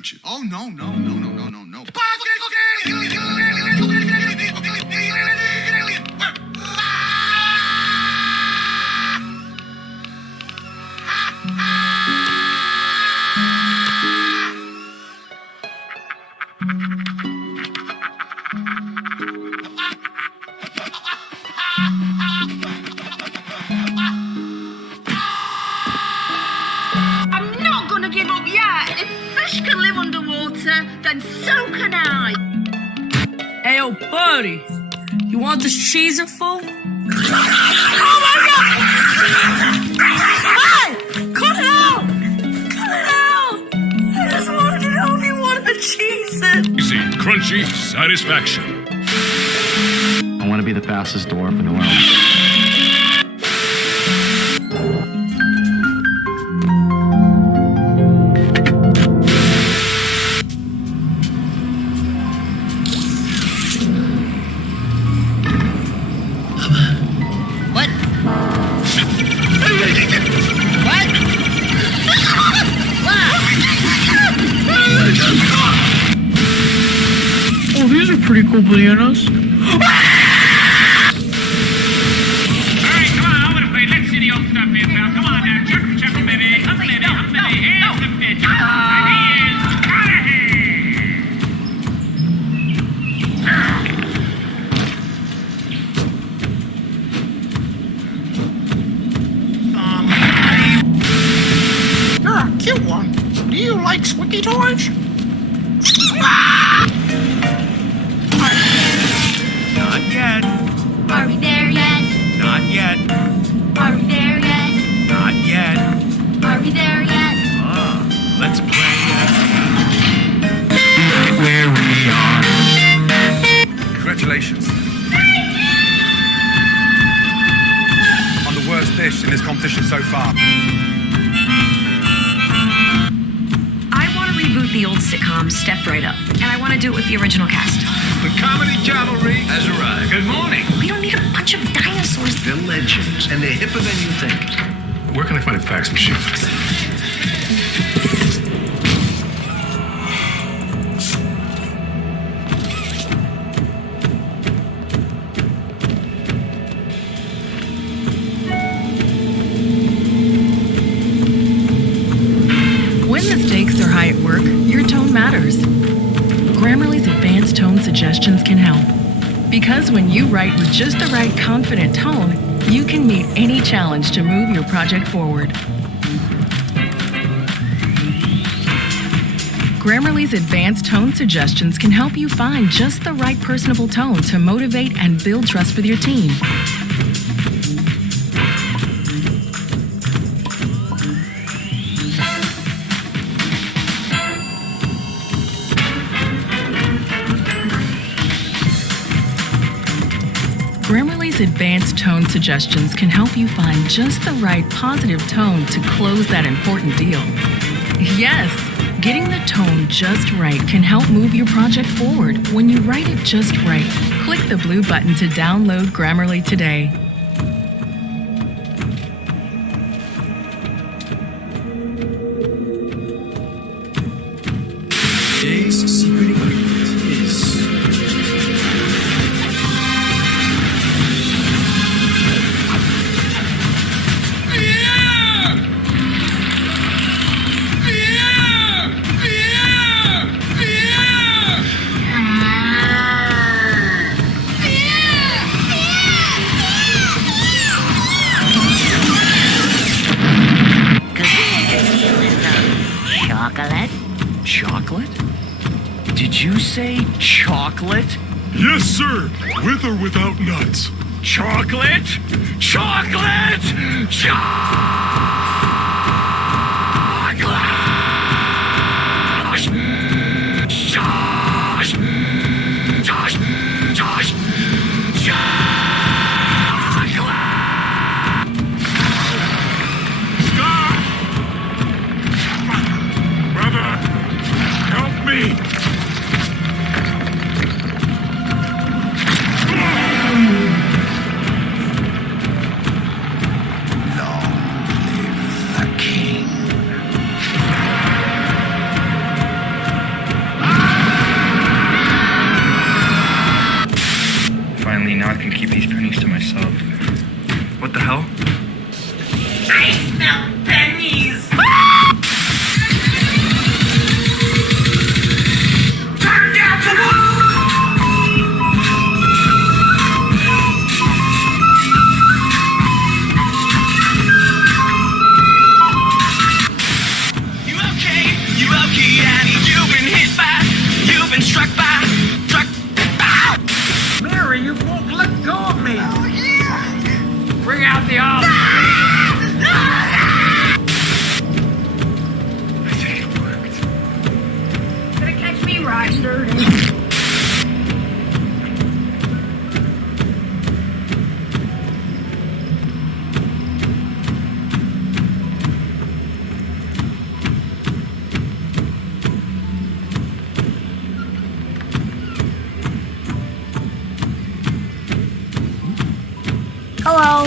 aren't you? Oh, no. I'm not gonna give up yet. If fish can live underwater, then so can I. Hey, yo, buddy, you want this cheese full? Oh my God! Hey! Cut it out! Cut it out! I just wanted to know if you wanted the cheese. Easy, crunchy satisfaction. I want to be the fastest dwarf in the world. What? Oh, these are pretty cool bananas. Alright, come on, over the plate. Let's see the old stuff here, pal. Come on now, chuck, baby. Up, baby. Here's the pitch. And he is out of here. You're a cute one. Do you like squeaky toys? Not yet. Are we there yet? Not yet. Are we there yet? Not yet. Are we there yet? Let's play. Where we are. Congratulations. On the worst dish in this competition so far. I want to reboot the old sitcom Step Right Up, and I want to do it with the original cast. The comedy cavalry has arrived. Good morning. We don't need a bunch of dinosaurs. They're legends, and they're hipper than you think. Where can I find a fax machine? When the stakes are high at work, your tone matters. Grammarly's advanced tone suggestions can help. Because when you write with just the right confident tone, you can meet any challenge to move your project forward. Grammarly's advanced tone suggestions can help you find just the right personable tone to motivate and build trust with your team. Grammarly's advanced tone suggestions can help you find just the right positive tone to close that important deal. Yes, getting the tone just right can help move your project forward when you write it just right. Click the blue button to download Grammarly today. Today's secret ingredient is... Chocolate? Chocolate? Did you say chocolate? Yes, sir. With or without nuts. Chocolate? Chocolate! Brother, help me. Long live the king. Struck by. Mary, you won't let go of me. Oh, yeah. Bring out the arm. I think it worked. Gonna catch me riding dirty. Hello.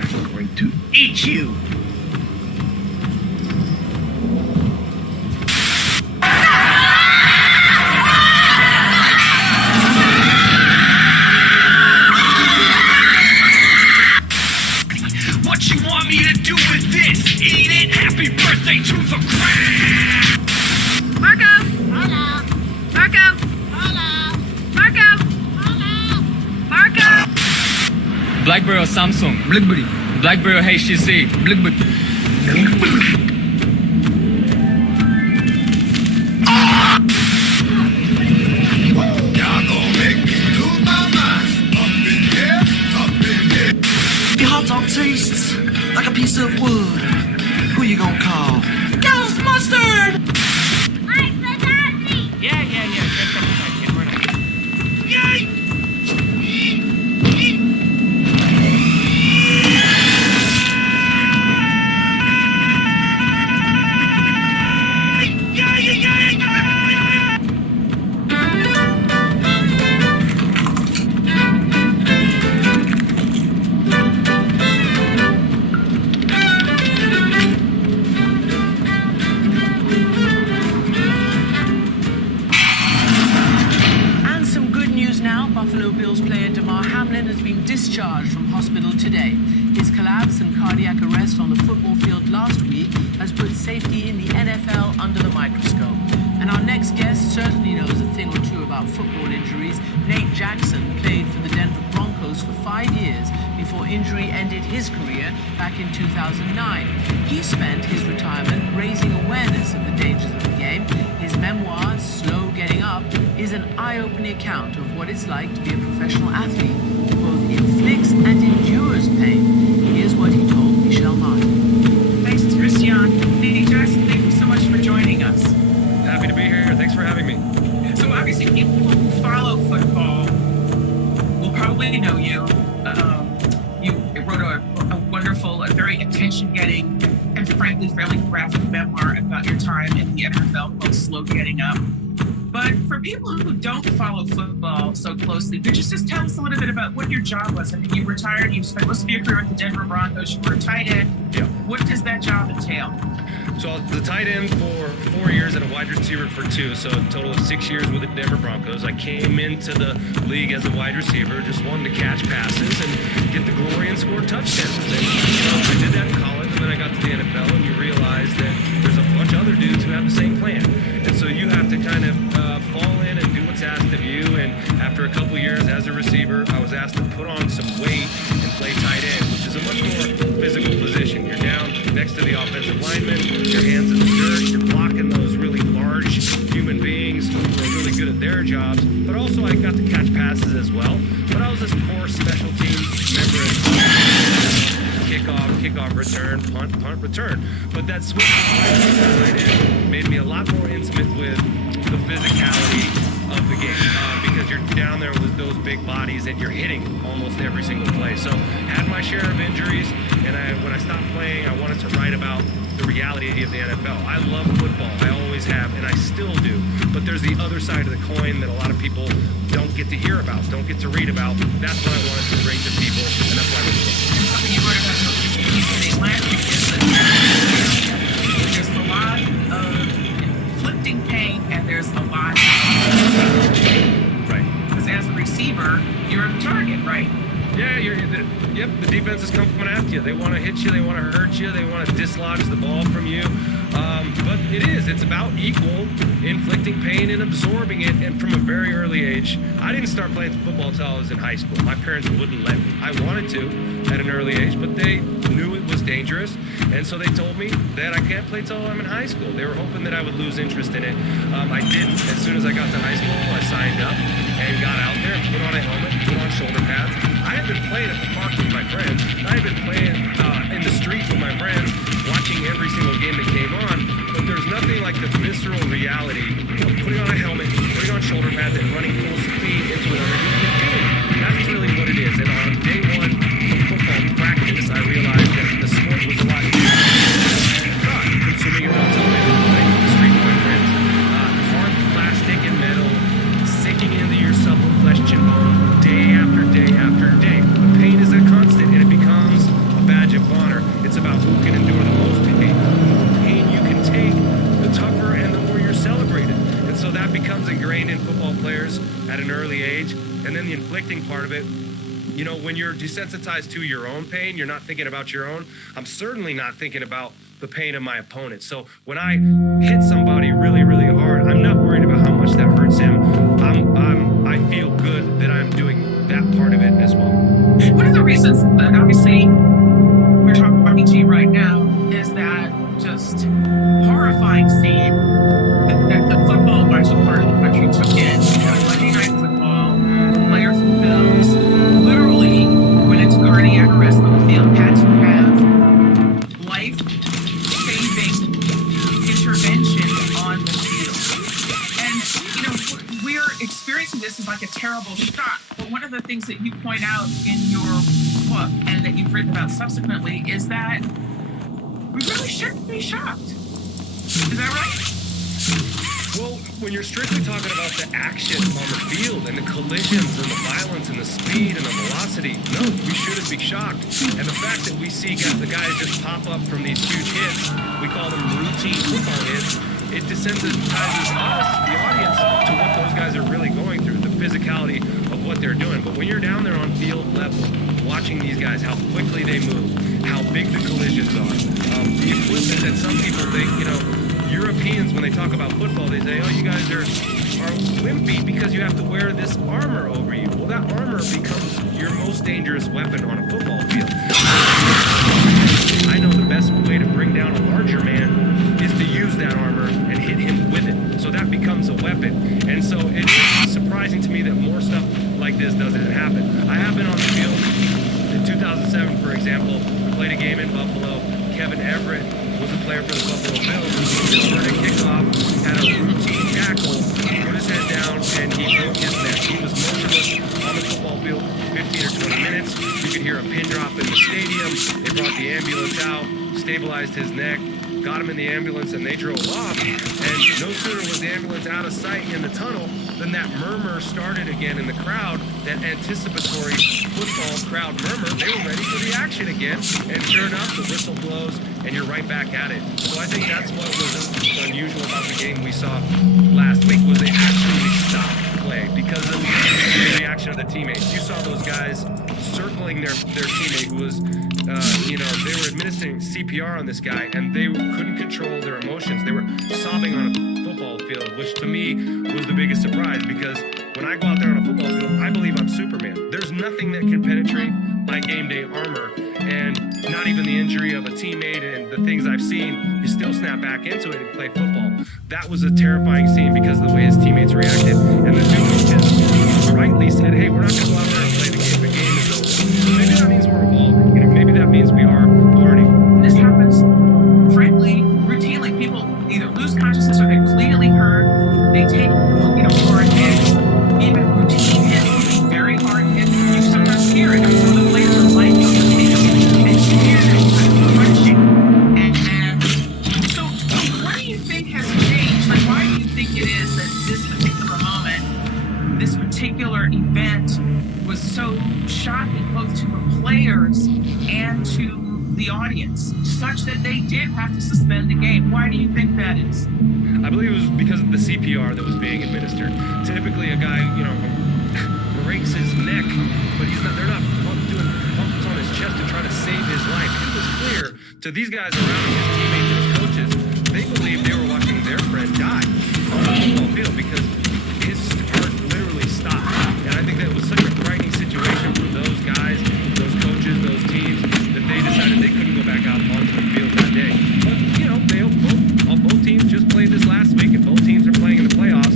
I'm going to eat you. What you want me to do with this? Eat it? Happy birthday to the crab! Marco. Hello. Marco. Hello. Marco. Hello. Marco. BlackBerry or Samsung? BlackBerry. BlackBerry or HTC? BlackBerry. Your hot dog tastes like a piece of wood. Who you gonna call? Ghost Mustard! Yeah. Just a second. We're not. And some good news now. Buffalo Bills player Damar Hamlin has been discharged from hospital today. His collapse and cardiac arrest on the football field last week has put safety in the NFL under the microscope. And our next guest certainly knows a thing or two about football injuries. Nate Jackson played for the Denver Broncos for 5 years before injury ended his career back in 2009. He spent his retirement raising awareness of the dangers of the game. His memoir, Slow Getting Up, is an eye-opening account of what it's like to be a professional athlete who both inflicts and endures pain. Here's what he told Michelle Martin. Thanks, Christian. Nate Jackson, thank you so much for joining us. Happy to be here. Thanks for having me. So obviously people who follow football will probably know you. You wrote a wonderful, a very attention-getting, and frankly fairly graphic memoir about your time in the NFL called Slow Getting Up. But for people who don't follow football so closely, could you just tell us a little bit about what your job was? I mean, you retired, you spent most of your career with the Denver Broncos, you were a tight end. Yeah. What does that job entail? So I was the tight end for 4 years and a wide receiver for 2, so a total of 6 years with the Denver Broncos. I came into the league as a wide receiver, just wanted to catch passes and get the glory and score touchdowns. And I did that in college, and then I got to the NFL, and you realize that there's a bunch of other dudes who have the same plan. And so you have to kind of fall in and do what's asked of you. And after a couple years as a receiver, I was asked to put on some weight and play tight end, which is a much more physical position. You're down next to the offensive lineman, your hands in the dirt, you're blocking those really large human beings who are really good at their jobs. But also I got to catch passes as well. But I was this core special teams member at kickoff, return, punt, return. But that switch to tight end made me a lot more intimate with the physicality of the game because you're down there with those big bodies and you're hitting almost every single play. So had my share of injuries, and when I stopped playing, I wanted to write about the reality of the NFL. I love football. I always have, and I still do. But there's the other side of the coin that a lot of people don't get to hear about, don't get to read about. That's what I wanted to bring to people, and that's why I wrote the book. And something you wrote about in the Atlantic is that there's a lot of inflicting pain and there's a lot of Right. because as a receiver, you're a target, right? Yeah, the defense is coming after you. They want to hit you, they want to hurt you, they want to dislodge the ball from you. But it's about equal inflicting pain and absorbing it. And from a very early age, I didn't start playing football until I was in high school. My parents wouldn't let me. I wanted to at an early age, but they knew it was dangerous. And so they told me that I can't play till I'm in high school. They were hoping that I would lose interest in it. I didn't. As soon as I got to high school, I signed up and got out there and put on a helmet, put on shoulder pads. I had been playing at the park with my friends. I had been playing in the streets with my friends, watching every single game that came on. But there's nothing like the visceral reality of putting on a helmet, putting on shoulder pads, and running full speed into an unrealistic game. That's really what it is. And on day one of football practice, I realized that the sport was a lot easier than I thought. Consuming it on television, playing in the street with my friends. Hard plastic and metal sinking into your subtle flesh and bone day after day after day. The pain is a constant, and it becomes a badge of honor. It's about who can endure the most pain. The more pain you can take, the tougher and the more you're celebrated. And so that becomes ingrained in football players at an early age. And then the inflicting part of it, when you're desensitized to your own pain, you're not thinking about your own. I'm certainly not thinking about the pain of my opponent. So when I hit somebody really, really hard, I'm not worried about how much that hurts him. I feel good that I'm doing that part of it as well. One of the reasons that obviously we're talking to you right now is that just horrifying scene that the football watching part of the country took in. Monday Night Football, players and Bills literally went into cardiac arrest on the field, had to have life-saving intervention on the field. And, we're experiencing this as like a terrible shock. But one of the things that you point out in your book and that you've written about subsequently is that we really shouldn't be shocked. Is that right? Well, when you're strictly talking about the action on the field and the collisions and the violence and the speed and the velocity, no, we shouldn't be shocked. And the fact that we see the guys just pop up from these huge hits, we call them routine football hits, it desensitizes us, the audience, to what those guys are really going through, the physicality of what they're doing. But when you're down there on field level, watching these guys, how quickly they move, how big the collisions are, the equipment that some people think, Europeans, when they talk about football, they say, oh, you guys are wimpy because you have to wear this armor over you. Well, that armor becomes your most dangerous weapon on a football field. I know the best way to bring down a larger man is to use that armor and hit him with it. So that becomes a weapon. And so it is surprising to me that more stuff like this doesn't happen. I have been on the field in 2007, for example. We played a game in Buffalo. Kevin Everett was a player for the Buffalo Bills. He covered a kickoff, had a routine tackle, put his head down, and he broke his neck. He was motionless on the football field for 15 or 20 minutes. You could hear a pin drop in the stadium. They brought the ambulance out, stabilized his neck, got him in the ambulance, and they drove off. And no sooner was the ambulance out of sight in the tunnel than that murmur started again in the crowd, that anticipatory football crowd murmur. They were ready for the action again. And sure enough, the whistle blows, and you're right back at it. So I think that's what was unusual about the game we saw last week, was they actually stopped play because of the reaction of the teammates. You saw those guys circling their teammate who was, they were administering CPR on this guy, and they couldn't control their emotions. They were sobbing on a football field, which to me was the biggest surprise, because when I go out there on a football field, I believe I'm Superman. There's nothing that can penetrate my game day armor, and not even the injury of a teammate and the things I've seen, you still snap back into it and play football. That was a terrifying scene because of the way his teammates reacted, and the two coaches rightly said, hey, we're not going to go out there and play the game. The game is over. So maybe that means we're evolving. Maybe that means we are learning. This happens, frankly, routinely. People either lose consciousness or they're clearly hurt. They take, hard hits, even routine hits, very hard hits. You sometimes hear it. Some of the players are like, and hear them crunching. And so what do you think has changed? Like, why do you think it is that this particular moment, this particular event was so shocking both to the players and to the audience, such that they did have to suspend the game? Why do you think that is? I believe it was because of the CPR that was being administered. Typically, a guy, breaks his neck, but they're not doing his chest to try to save his life. It was clear to these guys around him, his teammates and his coaches, they believed they were watching their friend die on the football field because his heart literally stopped. And I think that was such a frightening situation for those guys, those coaches, those teams, that they decided they couldn't go back out onto the field that day. But, you know, both teams just played this last week, and both teams are playing in the playoffs.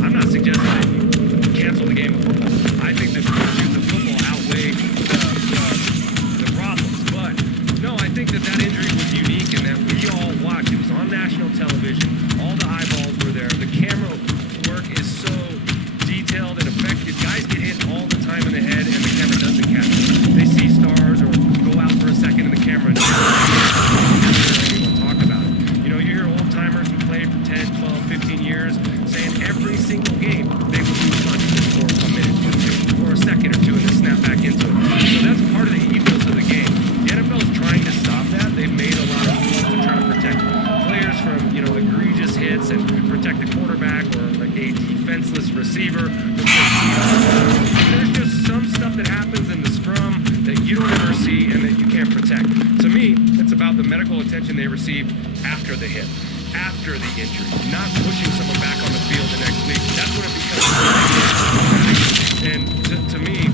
I'm not suggesting that you cancel the game of football. I think the virtues of football outweigh the problems. But, no, I think that injury was unique in that we all watched. It was on national television. All the eyeballs were there. The camera work is so detailed and effective. Guys get hit all the time in the head, and the camera doesn't catch them. They see stars or go out for a second in the camera and anyone talk about it. You know, you hear old-timers who played for 10, 12, 15 years saying every single game they would lose punches for a minute or two, or a second or two, and then snap back into it. So that's part of the ethos of the game. The NFL is trying to stop that. They've made a lot of rules to try to protect players from, you know, egregious hits and protect the quarterback or like a defenseless receiver. There's just some stuff that happens in the scrum that you don't ever see and that you can't protect. To me, it's about the medical attention they receive after the hit, after the injury, not pushing someone back on the field the next week. That's when it becomes and to me,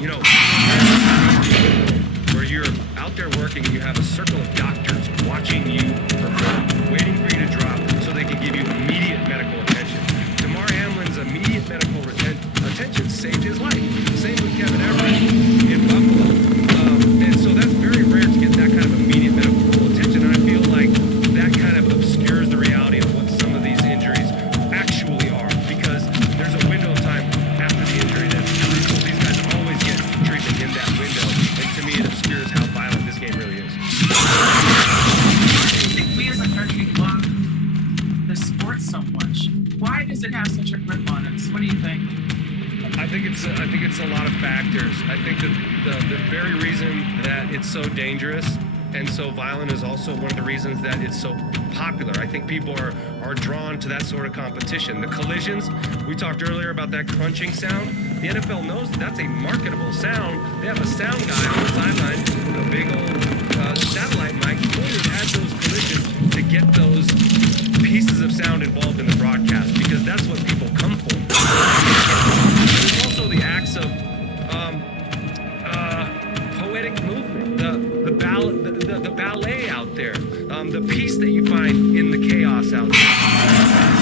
you know, where you're out there working and you have a circle of doctors watching you perform, waiting for you to drop so they can give you immediate medical attention. Damar Hamlin's immediate medical attention saved his life. Same with Kevin Everett in Buffalo. And so that's very rare to get that kind of immediate medical attention. And I feel like that kind of obscures the reality of what some of these injuries actually are, because there's a window of time after the injury that's crucial. These guys always get treatment in that window. And to me, it obscures how violent this game really is. I think we as a country love the sport so much. Why does it have such a grip on us? What do you think? I think it's a lot of factors. I think that the very reason that it's so dangerous and so violent is also one of the reasons that it's so popular. I think people are drawn to that sort of competition. The collisions, we talked earlier about that crunching sound. The NFL knows that's a marketable sound. They have a sound guy on the sideline with a big old satellite mic pointed at those collisions to get those pieces of sound involved in the broadcast, because that's what people come for. There's also the acts of poetic movement, the ballet out there, the peace that you find in the chaos out there.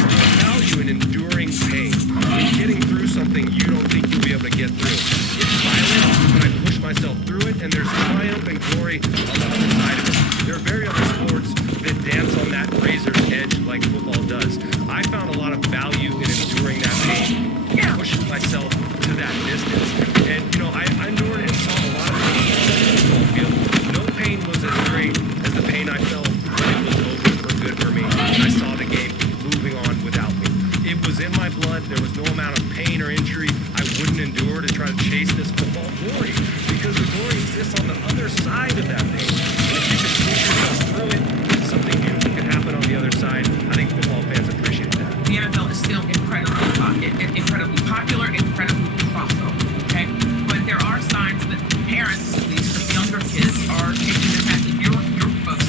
There's value in enduring pain, in getting through something you don't think you'll be able to get through. It's violent, but I push myself through it, and there's triumph and glory on the other side of it. There are very other sports that dance on that razor's edge like football does. I found a lot of value in enduring that pain, pushing myself to that distance. And, you know, I endured and saw a lot of pain on the football field. No pain was as great as the pain I felt when it was over for good for me, and I saw the game moving on without me. It was in my blood. There was no amount of pain or injury I wouldn't endure to try to chase this football glory, because the glory exists on the other side of that thing. If you can push yourself through it, something beautiful can happen on the other side. I think football fans appreciate that. The NFL is still incredibly popular, incredibly profitable, okay? But there are signs that parents, at least of younger kids, are taking this back to your folks.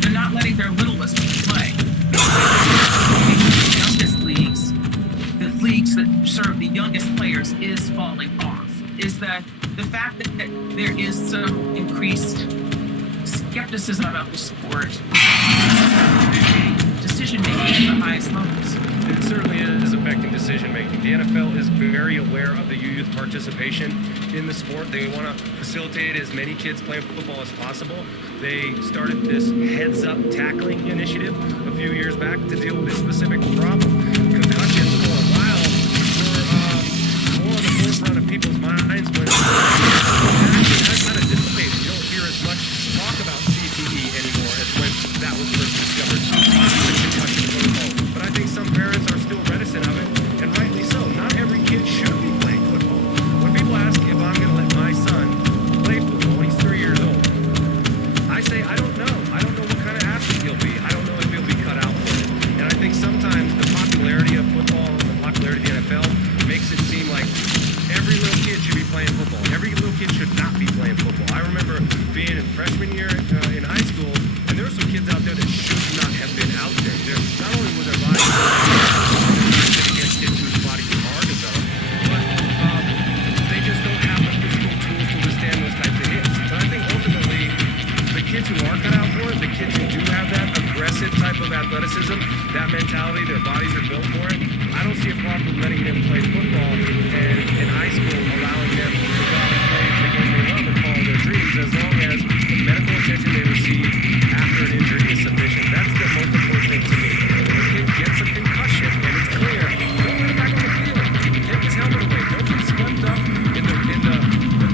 They're not letting their littlest play. The youngest leagues, the leagues that serve the youngest players, is falling off. Is that the fact that there is some increased skepticism about the sport, decision-making at the highest levels? It certainly is affecting decision-making. The NFL is very aware of the youth participation in the sport. They want to facilitate as many kids playing football as possible. They started this heads-up tackling initiative a few years back to deal with a specific problem. Concussions for a while were more on the forefront of people's minds when that kind of dissipated. You don't hear as much talk about CTE anymore as when that was first discovered. But I think some parents are still reticent of it, and rightly so. Not every kid should be playing football. When people ask if I'm going to let my son play football, he's 3 years old, I say I don't know. I don't know what kind of athlete he'll be. I don't know if he'll be cut out for it. And I think sometimes the mentality, their bodies are built for it. I don't see a problem with letting them play football and in high school allowing them to go out and play the game they love and follow their dreams as long as the medical attention they receive after an injury is sufficient. That's the most important thing to me. If a kid gets a concussion and it's clear, don't let him back on the field. Take his helmet away. Don't get swept up in the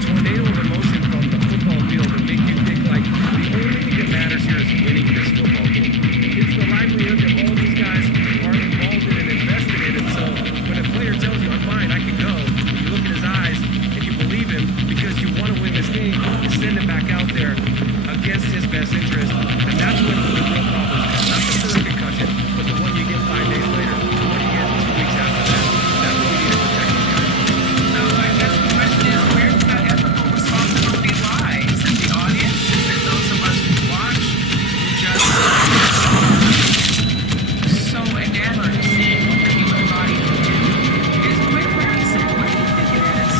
tornado of emotion from the football field and make you think like the only thing that matters here is winning this football game. It's the livelihood that all these guys are involved in and invested in. And so when a player tells you, I'm fine, I can go, you look in his eyes and you believe him because you want to win this game, you send him back out there against his best interest. And that's when the real problems come. Not the first concussion, but the one you get 5 days later, the one you get 2 weeks after that. That's when you need to protect these guys. So I guess the question is, where does that ethical responsibility lie? Is it the audience? Is it those of us who watch? Who just so enamored of seeing what the human body can do? Where is it? Where do you think it is?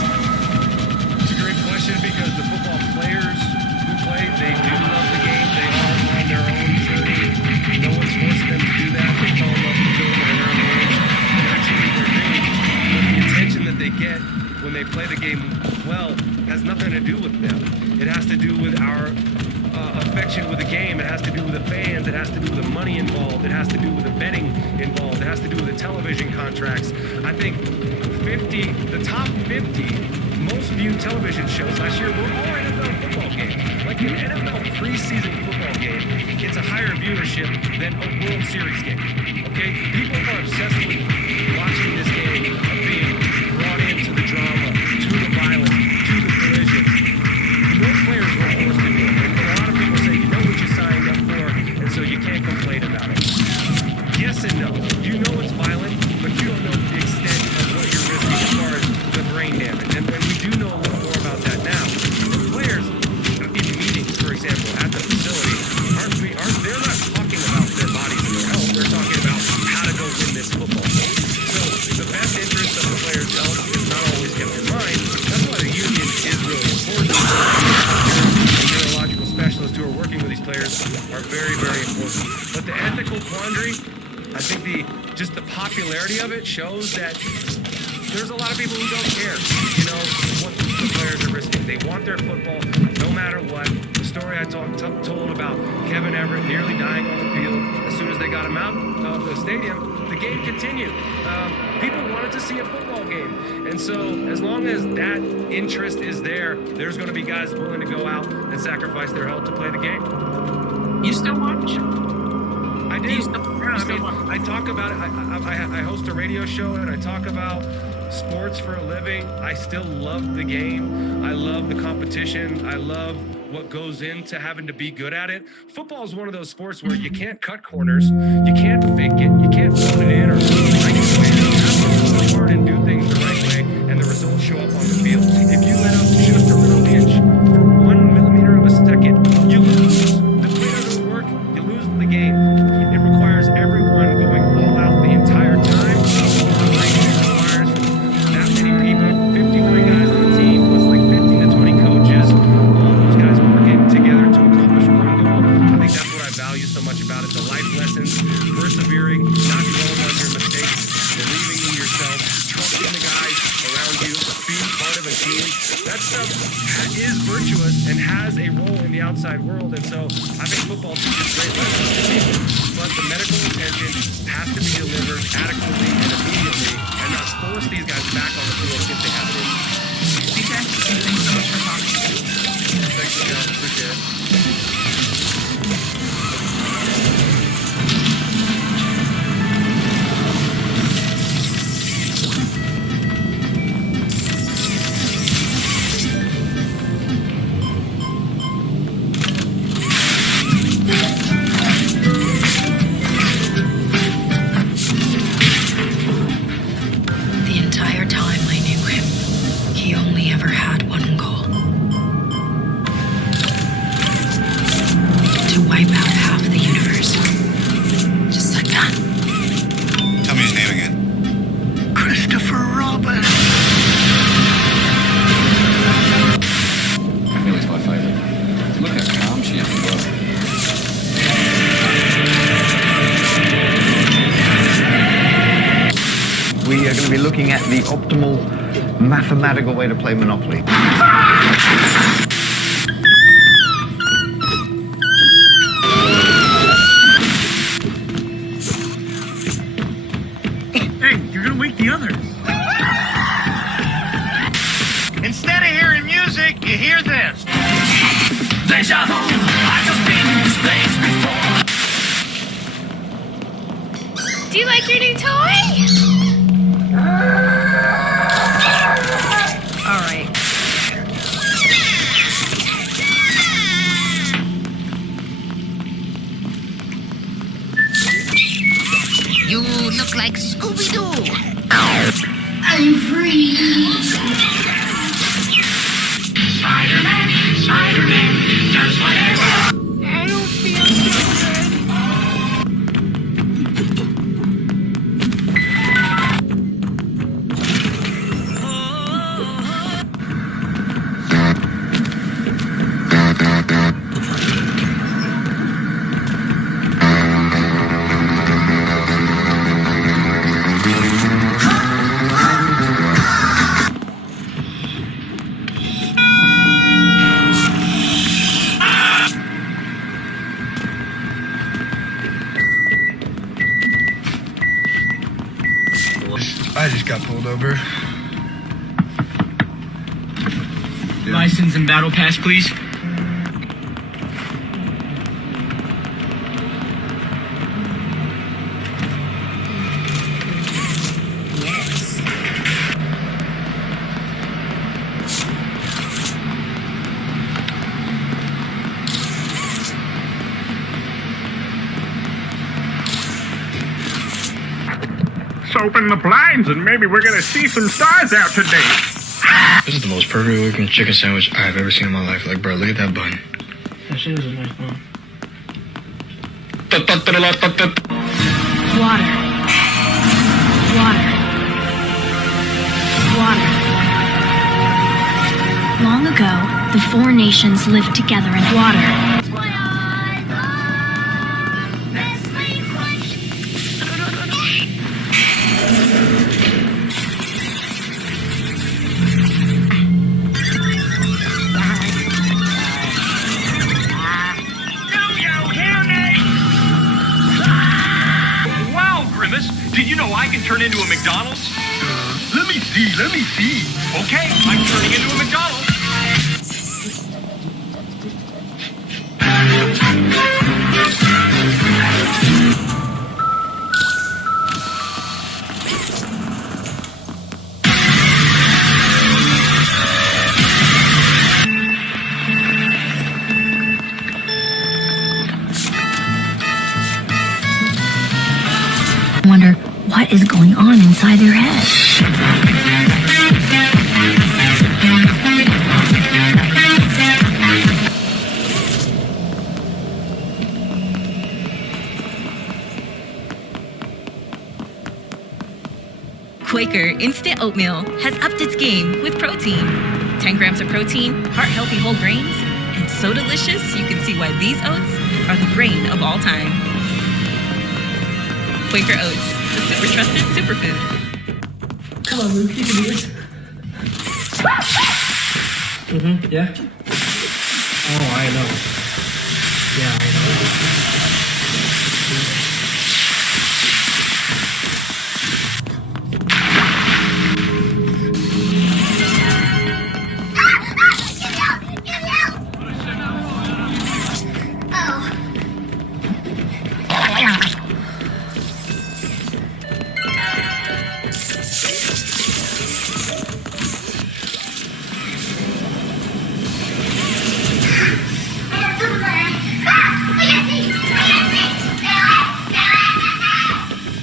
It's a great question because the football players who play, they do love the game. They are on their own journey. No one's forcing them to do that. They fall in love with doing it at an early age. They're achieving their dreams. But the attention that they get when they play the game well has nothing to do with them. It has to do with our affection with the game. It has to do with the fans. It has to do with the money involved. It has to do with the betting involved. It has to do with the television contracts. I think the top 50 most viewed television shows last year were all NFL football games. Like an NFL preseason football game, it's a higher viewership than a World Series game. Okay? People are obsessed with watching this game, of being brought into the drama, to the violence, to the collisions. No players were forced to do it. And a lot of people say, you know what you signed up for, and so you can't complain about it. Yes and no. You know it's violent, but you don't know the extent of what you're risking as far as the brain damage. And we do know a little more about that now. The players in meetings, for example, at the facility, they're not talking about their bodies and their health. They're talking about how to go win this football game. So the best interest of the player's health is not always kept in mind. That's why the union is really important. The neurological specialists who are working with these players are very, very important. But the ethical quandary, I think just the popularity of it shows that there's a lot of people who don't care, what the players are risking. They want their football no matter what. The story I told about Kevin Everett nearly dying on the field, as soon as they got him out of the stadium, the game continued. People wanted to see a football game. And so as long as that interest is there, there's going to be guys willing to go out and sacrifice their health to play the game. You still watch? I do. I talk about it. I host a radio show and I talk about sports for a living. I still love the game. I love the competition. I love what goes into having to be good at it. Football is one of those sports where you can't cut corners. You can't fake it. You can't phone it in or like it way. You have to work hard and do things the right way and the results show up on the field. If you let up just a little inch for 1 millimeter of a second, you lose. The play doesn't work, you lose the game. It requires everyone going all out the entire time. It requires that many people, 53 guys on the team, plus like 15 to 20 coaches, all those guys working together to accomplish one goal. I think that's what I value so much about it. The life lessons, persevering, not dwelling on your mistakes, believing in yourself, trusting the guys around you, being part of a team. That stuff is virtuous and has a role in the outside world. And so I think football teaches great lessons to people. But the medical attention has to be delivered adequately and immediately and not force these guys back on the field if they have it in. Thanks so much for talking to me. Thanks, Michelle. Appreciate it. The entire time I knew we are going to be looking at the optimal mathematical way to play Monopoly. Hey, you're gonna wake the others. Instead of hearing music, you hear this. Deja vu, I just been in this place before. Do you like your new toy? All right. You look like Scooby-Doo. I'm free. Spider-Man, Spider-Man, does whatever. I don't feel so I just got pulled over. License and battle pass, please. Open the blinds and maybe we're gonna see some stars out today. This is the most perfect looking chicken sandwich I've ever seen in my life. Like, bro, look at that bun. That shit is a nice one. Water. Water. Water. Long ago, the four nations lived together in water. Did you know I can turn into a McDonald's? Let me see. Okay, I'm turning into a McDonald's. Wonder what is going on inside their head. Quaker Instant Oatmeal has upped its game with protein. 10 grams of protein, heart-healthy whole grains, and so delicious you can see why these oats are the grain of all time. Quaker Oats, the super trusted superfood. Come on, Luke, you can do it. Yeah? Oh, I know. Yeah, I know.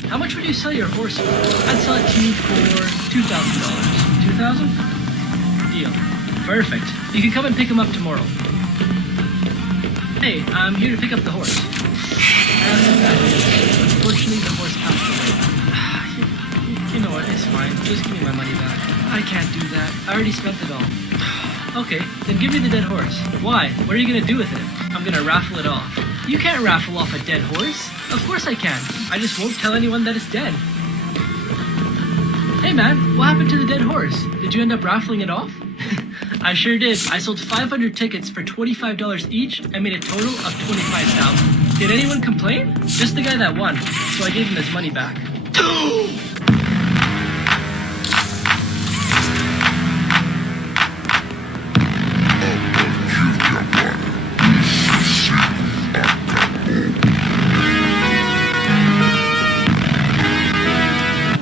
How much would you sell your horse for? I'd sell it to you for $2,000. $2,000? Deal. Perfect. You can come and pick him up tomorrow. Hey, I'm here to pick up the horse. Unfortunately, the horse passed away. You know what? It's fine. Just give me my money back. I can't do that. I already spent it all. Okay, then give me the dead horse. Why? What are you gonna do with it? I'm gonna raffle it off. You can't raffle off a dead horse. Of course I can. I just won't tell anyone that it's dead. Hey man, what happened to the dead horse? Did you end up raffling it off? I sure did. I sold 500 tickets for $25 each and made a total of $25,000. Did anyone complain? Just the guy that won, so I gave him his money back.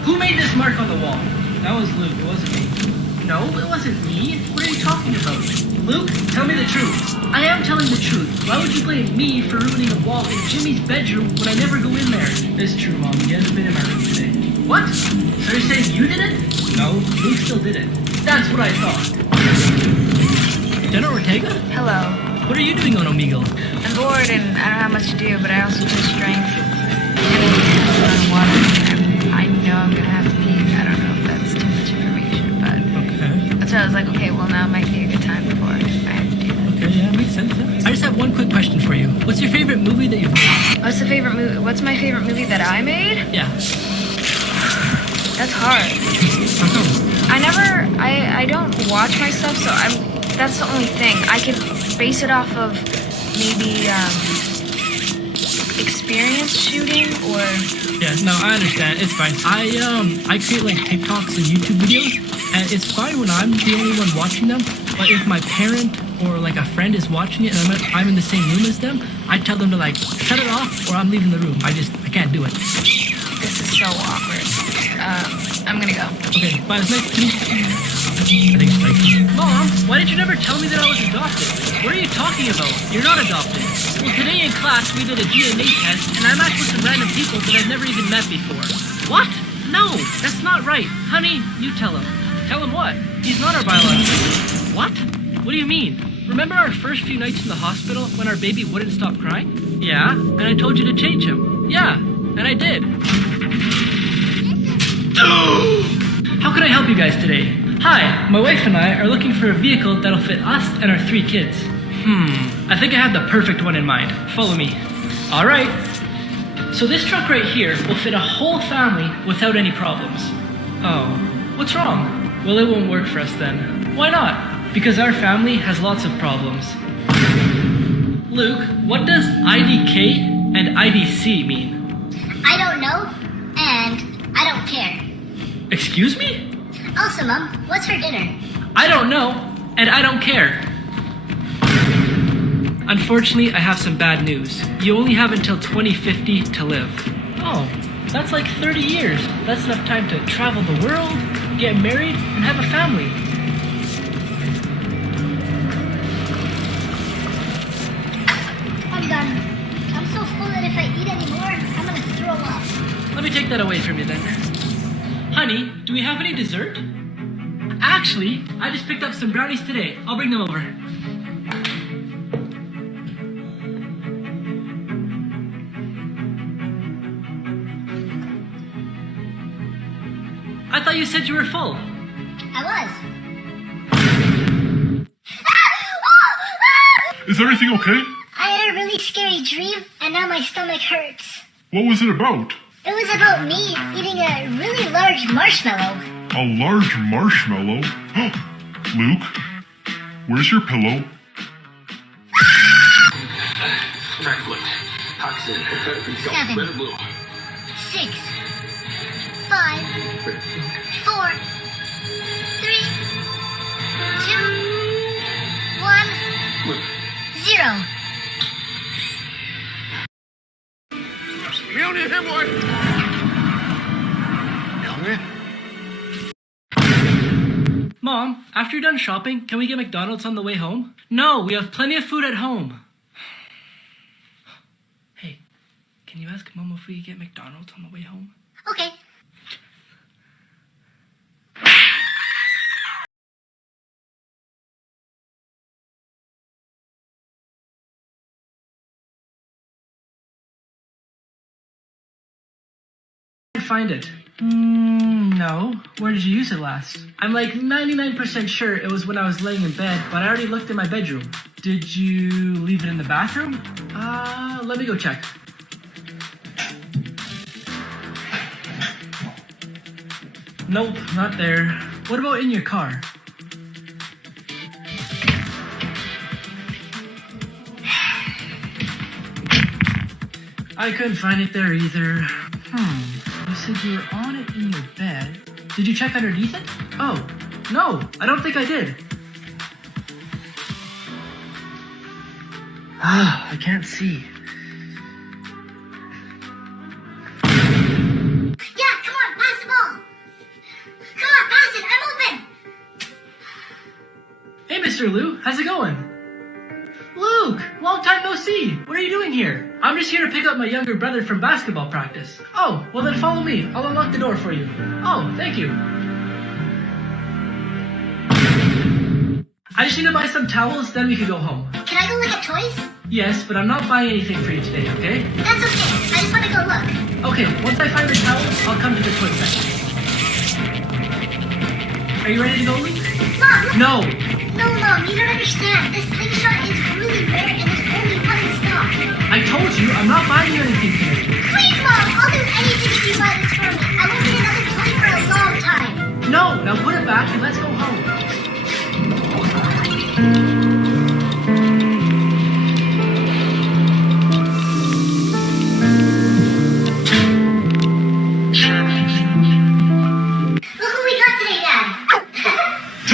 Who made this mark on the wall? That was Luke, it wasn't me. No, it wasn't me. What are you talking about? Luke, tell me the truth. I am telling the truth. Why would you blame me for ruining a wall in Jimmy's bedroom when I never go in there? It's true, Mom. He hasn't been in my room today. What? So you're saying you did it? No, Luke still did it. That's what I thought. Jenna Ortega? Hello. What are you doing on Omegle? I'm bored and I don't have much to do, but I also do strength. And water. I know I'm gonna have to pee. I don't know if that's too much information, but Okay. so I was like, okay, well now might be a good time before I have to do that. Okay, yeah, makes sense. Yeah. I just have one quick question for you. What's your favorite movie that you've made? What's the favorite movie? What's my favorite movie that I made? Yeah. That's hard. I don't watch my stuff, so that's the only thing. I could base it off of maybe experience shooting or. Yeah, no, I understand. It's fine. I create like TikToks and YouTube videos, and it's fine when I'm the only one watching them. But if my parent or like a friend is watching it and I'm in the same room as them, I tell them to like shut it off or I'm leaving the room. I can't do it. This is so awkward. I'm gonna go. Okay, bye. It's nice to meet you. I think it's like, Mom, why did you never tell me that I was adopted? What are you talking about? You're not adopted. Well, today in class we did a DNA test, and I matched with some random people that I've never even met before. What? No, that's not right. Honey, you tell him. Tell him what? He's not our biological. What? What do you mean? Remember our first few nights in the hospital when our baby wouldn't stop crying? Yeah, and I told you to change him. Yeah, and I did. How can I help you guys today? Hi, my wife and I are looking for a vehicle that'll fit us and our 3 kids. I think I have the perfect one in mind. Follow me. Alright. So this truck right here will fit a whole family without any problems. Oh, what's wrong? Well, it won't work for us then. Why not? Because our family has lots of problems. Luke, what does IDK and IDC mean? I don't know, and I don't care. Excuse me? Also, Mom, what's for dinner? I don't know, and I don't care. Unfortunately, I have some bad news. You only have until 2050 to live. Oh, that's like 30 years. That's enough time to travel the world, get married, and have a family. I'm done. I'm so full that if I eat anymore, I'm gonna throw up. Let me take that away from you then. Honey, do we have any dessert? Actually, I just picked up some brownies today. I'll bring them over. I thought you said you were full. I was. Is everything okay? I had a really scary dream, and now my stomach hurts. What was it about? It was about me eating a really large marshmallow. A large marshmallow? Luke, where's your pillow? Toxin. 7, 6, 5, 4, 3, 2, 1, 0. Mom, after you're done shopping, can we get McDonald's on the way home? No, we have plenty of food at home. Hey, can you ask Mom if we get McDonald's on the way home? Okay. Find it. No. Where did you use it last? I'm like 99% sure it was when I was laying in bed, but I already looked in my bedroom. Did you leave it in the bathroom? Let me go check. Nope, not there. What about in your car? I couldn't find it there either. You said you were on it in your bed. Did you check underneath it? Oh, no, I don't think I did. I can't see. Yeah, come on, pass the ball. Come on, pass it. I'm open. Hey, Mr. Lou, how's it going? Luke, long time no see. What are you doing here? I'm just here to pick up my younger brother from basketball practice. Oh, well then follow me. I'll unlock the door for you. Oh, thank you. I just need to buy some towels, then we can go home. Can I go look at toys? Yes, but I'm not buying anything for you today, okay? That's okay. I just want to go look. Okay, once I find the towels, I'll come to the toy section. Are you ready to go, Luke? Mom, look. No! No, Mom, you don't understand. This slingshot is really rare and there's only one in stock. I told you, I'm not buying you anything today. Please, Mom, I'll do anything if you buy this for me. I won't get another toy for a long time. No, now put it back and let's go home.